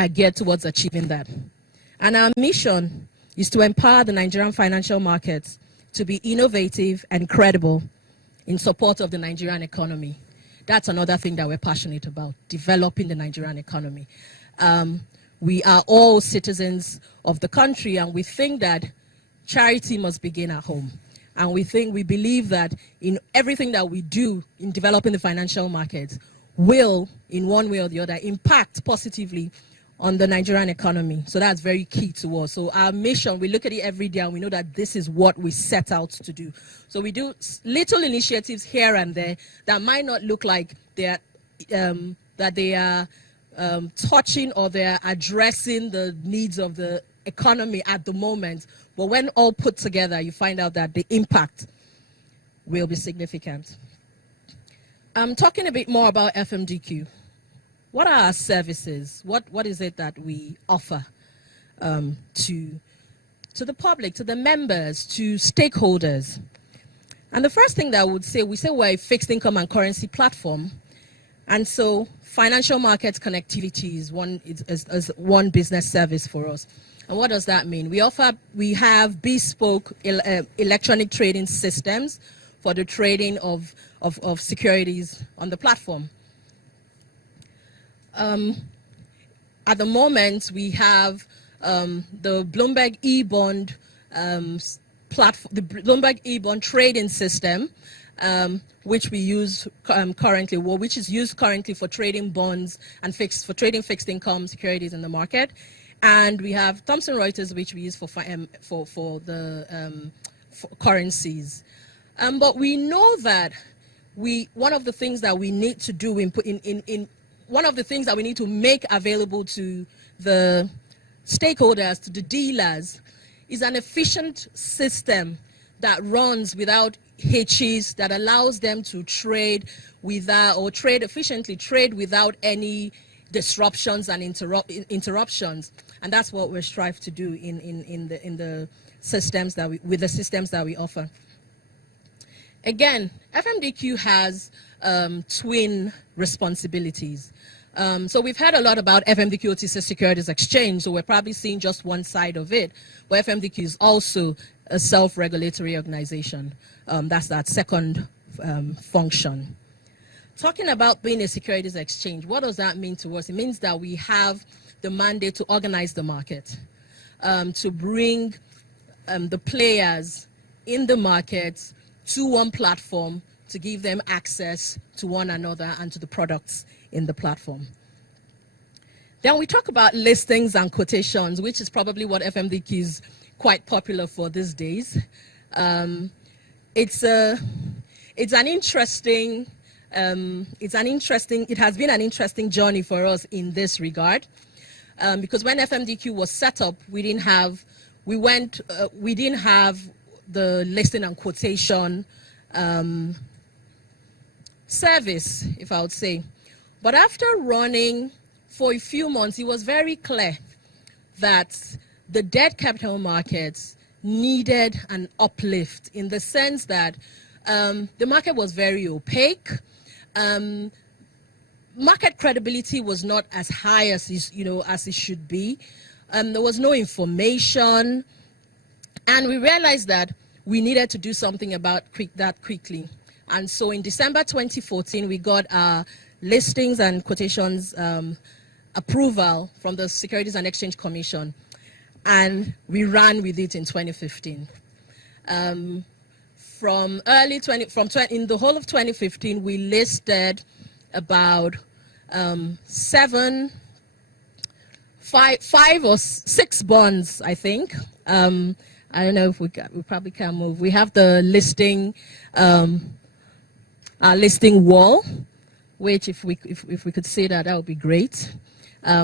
are geared towards achieving that. And our mission is to empower the Nigerian financial markets to be innovative and credible in support of the Nigerian economy. That's another thing that we're passionate about, developing the Nigerian economy. We are all citizens of the country, and we think that charity must begin at home. And we believe that in everything that we do in developing the financial markets will, in one way or the other, impact positively on the Nigerian economy. So that's very key to us. So our mission, we look at it every day and we know that this is what we set out to do. So we do little initiatives here and there that might not look like they are touching or they're addressing the needs of the economy at the moment. But when all put together, you find out that the impact will be significant. I'm talking a bit more about FMDQ. What are our services? What is it that we offer to the public, to the members, to stakeholders? And the first thing that I would say, we say we're a fixed income and currency platform. And so financial markets connectivity is one business service for us. And what does that mean? We have bespoke electronic trading systems for the trading of securities on the platform. At the moment, we have the Bloomberg e-bond platform, the Bloomberg e-bond trading system, which we use currently, which is used currently for trading bonds and trading fixed income securities in the market. And we have Thomson Reuters, which we use for currencies. But we know that one of the things that we need to do one of the things that we need to make available to the stakeholders, to the dealers, is an efficient system that runs without hitches, that allows them to trade efficiently, trade without any disruptions and interruptions. And that's what we strive to do in the systems with the systems that we offer. Again, FMDQ has twin responsibilities. So we've heard a lot about FMDQ OTC Securities Exchange, so we're probably seeing just one side of it, but FMDQ is also a self-regulatory organization. That's that second function. Talking about being a securities exchange, what does that mean to us? It means that we have the mandate to organize the market, to bring the players in the market to one platform, to give them access to one another and to the products in the platform. Then we talk about listings and quotations, which is probably what FMDQ is quite popular for these days. It has been an interesting journey for us in this regard, because when FMDQ was set up, we didn't have the listing and quotation service, if I would say. But after running for a few months, it was very clear that the debt capital markets needed an uplift, in the sense that the market was very opaque. Market credibility was not as high as it should be. There was no information, and we realized that we needed to do something about that quickly. And so in December 2014, we got our listings and quotations approval from the Securities and Exchange Commission, and we ran with it in 2015. In the whole of 2015, we listed about 5 or 6 bonds, I think. I don't know if we probably can move. We have the listing, our listing wall, which if we could see that would be great,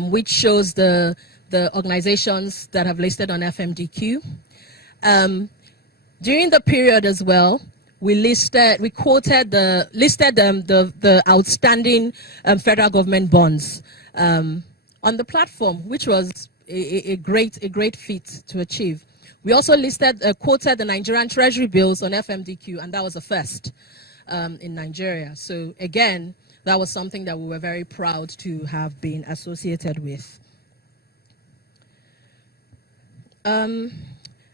which shows the organizations that have listed on FMDQ. During the period as well, we listed the outstanding federal government bonds on the platform, which was a great feat to achieve. We also quoted the Nigerian Treasury bills on FMDQ, and that was a first in Nigeria. So again, that was something that we were very proud to have been associated with. And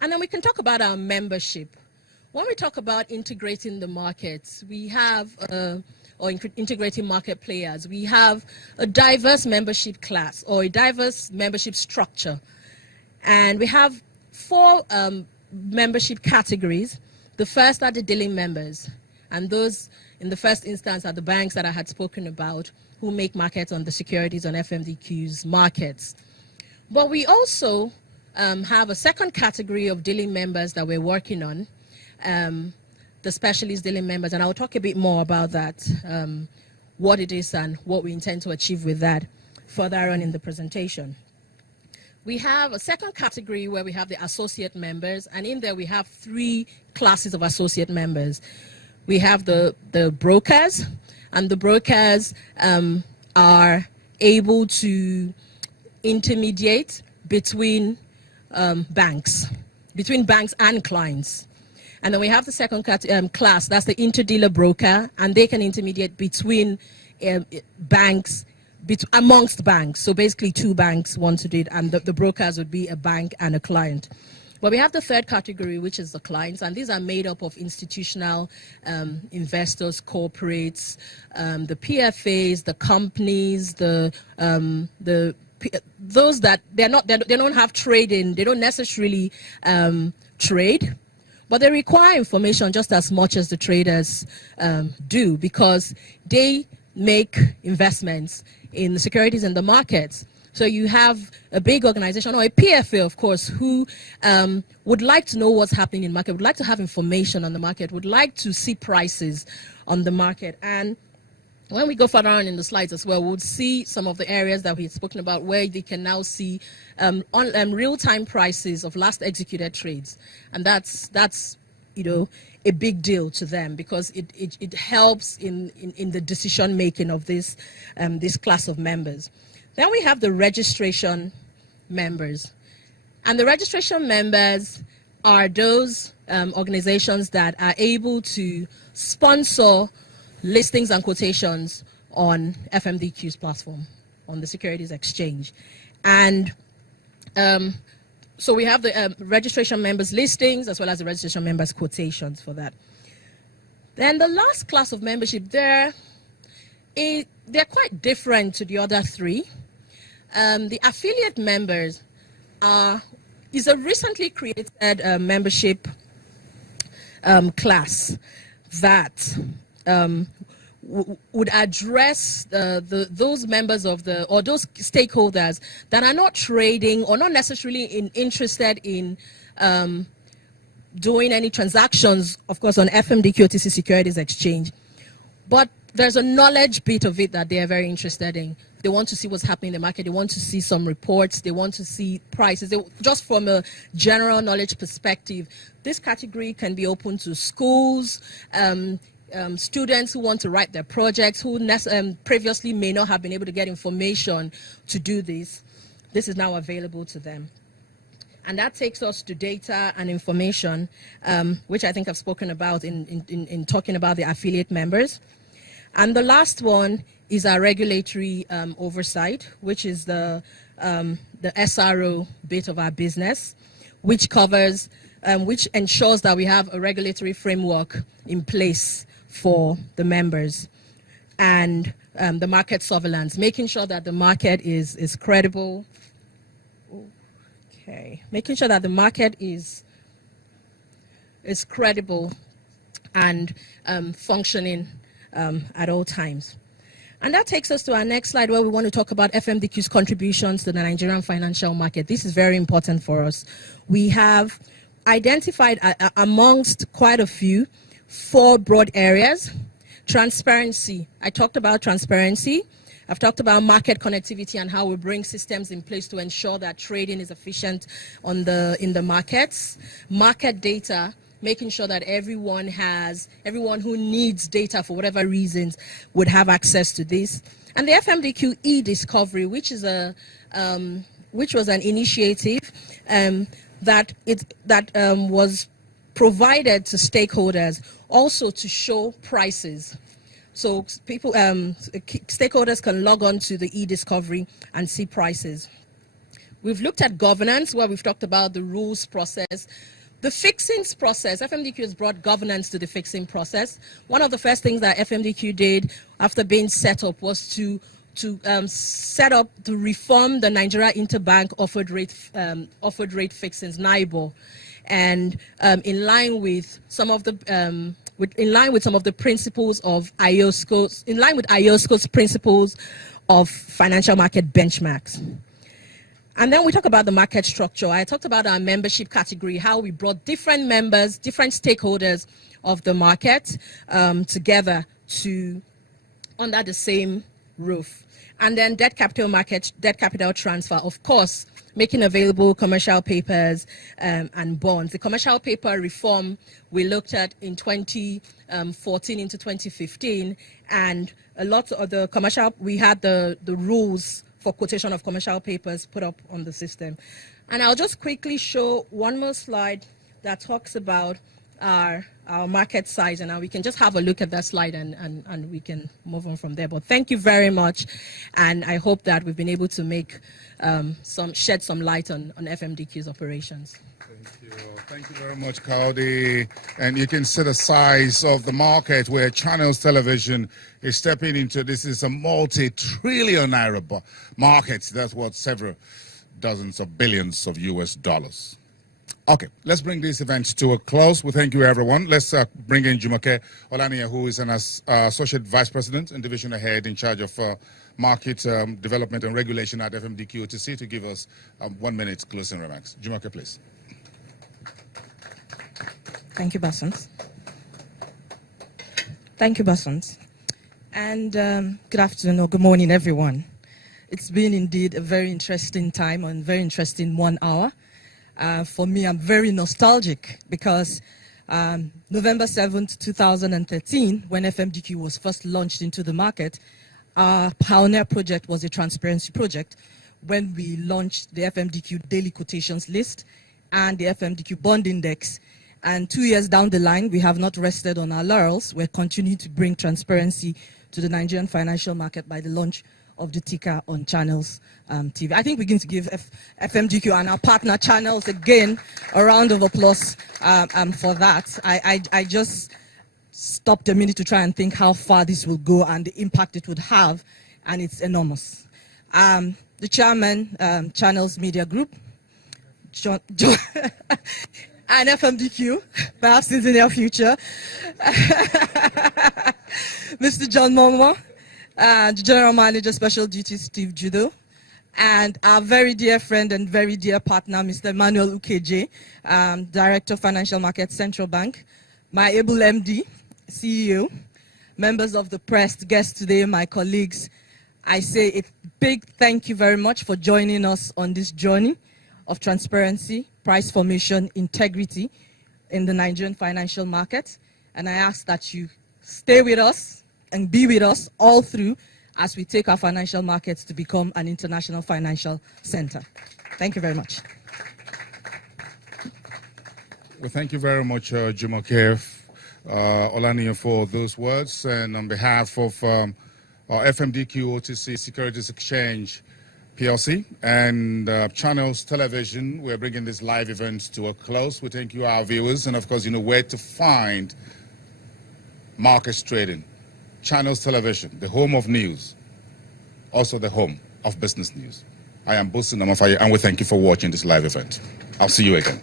then we can talk about our membership. When we talk about integrating the markets, we have, or integrating market players, we have a diverse membership class or a diverse membership structure. And we have 4 membership categories. The first are the dealing members. And those, in the first instance, are the banks that I had spoken about who make markets on the securities on FMDQ's markets. But we also have a second category of dealing members that we're working on, the specialist dealing members, and I'll talk a bit more about that, what it is and what we intend to achieve with that further on in the presentation. We have a second category where we have the associate members, and in there we have 3 classes of associate members. We have the brokers, and the brokers are able to intermediate between banks and clients. And then we have the second class, that's the interdealer broker, and they can intermediate between banks, amongst banks. So basically 2 banks want to do it, and the brokers would be a bank and a client. But we have the third category, which is the clients, and these are made up of institutional investors, corporates, the PFAs, the companies, those that they don't have trading, they don't necessarily trade, but they require information just as much as the traders do, because they make investments in the securities and the markets. So you have a big organization, or a PFA, of course, who would like to know what's happening in the market, would like to have information on the market, would like to see prices on the market. And when we go further on in the slides as well, we'll see some of the areas that we've spoken about where they can now see real-time prices of last executed trades. And that's a big deal to them, because it helps in the decision-making of this class of members. Then we have the registration members. And the registration members are those organizations that are able to sponsor listings and quotations on FMDQ's platform, on the securities exchange. And so we have the registration members listings as well as the registration members quotations for that. Then the last class of membership, they're quite different to the other 3. The affiliate members is a recently created membership class that would address those members of or those stakeholders that are not trading or not necessarily interested in doing any transactions, of course, on FMDQ OTC securities exchange. But there's a knowledge bit of it that they are very interested in. They want to see what's happening in the market. They want to see some reports. They want to see prices. Just from a general knowledge perspective, this category can be open to schools, students who want to write their projects, who previously may not have been able to get information to do this. This is now available to them. And that takes us to data and information, which I think I've spoken about in talking about the affiliate members. And the last one is our regulatory oversight, which is the SRO bit of our business, which covers, which ensures that we have a regulatory framework in place for the members, and the market surveillance, making sure that the market is credible. Okay, making sure that the market is credible and functioning at all times. And that takes us to our next slide, where we want to talk about FMDQ's contributions to the Nigerian financial market. This is very important for us. We have identified amongst quite a few 4 broad areas. Transparency. I talked about transparency. I've talked about market connectivity and how we bring systems in place to ensure that trading is efficient in the markets. Market data, making sure that everyone who needs data for whatever reasons would have access to this. And the FMDQ e-discovery, which was an initiative that was provided to stakeholders also to show prices. So stakeholders can log on to the e-discovery and see prices. We've looked at governance, where we've talked about the rules process. The fixings process, FMDQ has brought governance to the fixing process. One of the first things that FMDQ did after being set up was to set up to reform the Nigeria Interbank offered rate fixings, NIBOR, and in line with some of the principles of IOSCO's, in line with IOSCO's principles of financial market benchmarks. And then we talk about the market structure. I talked about our membership category, how we brought different members, different stakeholders of the market together under the same roof. And then debt capital market, debt capital transfer, of course, making available commercial papers and bonds. The commercial paper reform we looked at in 2014 into 2015, and a lot of the commercial, we had the rules for quotation of commercial papers put up on the system. And I'll just quickly show one more slide that talks about our market size, and now we can just have a look at that slide and we can move on from there. But thank you very much, and I hope that we've been able to make shed some light on FMDQ's operations. Thank you very much, Kaudi. And you can see the size of the market where Channels Television is stepping into. This is a multi-trillion naira market. That's what, several dozens of billions of US dollars. Okay, let's bring this event to a close. We thank you, everyone. Let's bring in Jumoke Olaniyan, who is an Associate Vice President and Divisional Head in charge of Market Development and Regulation at FMDQ OTC, to give us 1 minute closing remarks. Jumoke, please. Thank you, Basons. Thank you, Basons. And good afternoon or good morning, everyone. It's been indeed a very interesting time and very interesting 1 hour. For me, I'm very nostalgic because November 7th, 2013, when FMDQ was first launched into the market, our pioneer project was a transparency project when we launched the FMDQ daily quotations list and the FMDQ bond index. And 2 years down the line, we have not rested on our laurels. We're continuing to bring transparency to the Nigerian financial market by the launch of the ticker on Channels TV. I think we're going to give FMDQ and our partner Channels again a round of applause for that. I just stopped a minute to try and think how far this will go and the impact it would have, and it's enormous. The chairman, Channels Media Group, John and FMDQ, perhaps in the near future, Mr. John Momo, the General Manager, Special Duties, Steve Judo, and our very dear friend and very dear partner, Mr. Emmanuel Ukeje, Director of Financial Markets, Central Bank, my able MD, CEO, members of the press, guests today, my colleagues. I say a big thank you very much for joining us on this journey of transparency, price formation, integrity in the Nigerian financial market. And I ask that you stay with us and be with us all through as we take our financial markets to become an international financial center. Thank you very much. Well, thank you very much, Jumoke Olaniyan, for those words. And on behalf of FMDQ OTC Securities Exchange PLC and Channels Television, we're bringing this live event to a close. We thank you, our viewers, and of course, you know where to find markets trading. Channels Television, the home of news, also the home of business news. I am Bosun Amafaye, and we thank you for watching this live event. I'll see you again.